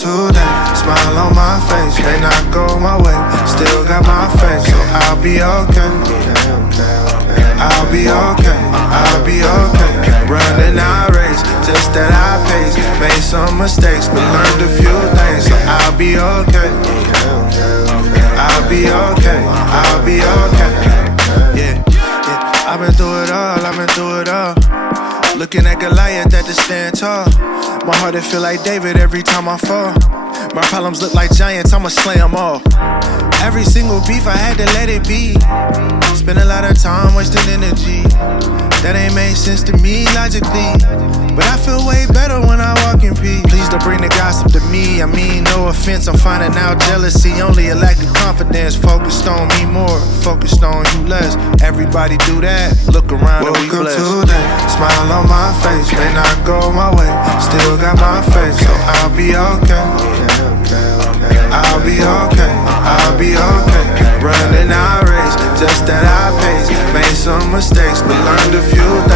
today, smile on my face. May not go my way, still got my faith, so I'll be okay. I'll be okay, I'll be okay. Running our race, just at our pace. Made some mistakes, but learned a few things, so I'll be okay. I'll be okay, I'll be okay. Yeah, yeah. I've been through it all, I've been through it all. Looking at Goliath at the stand tall. My heart it feel like David every time I fall. My problems look like giants, I'ma slay them all. Every single beef I had to let it be. Spend a lot of time wasting energy. That ain't made sense to me logically, but I feel way better when I walk in peace. Please don't bring the gossip to me, I mean no offense. I'm finding out jealousy, only a lack of confidence. Focused on me more, focused on you less. Everybody do that, look around and we blessed. Woke up today, smile on my face. May not go my way, still got my faith, so I'll be okay. I'll be okay, I'll be okay. Running our race, just at our pace. Made some mistakes, but learned a few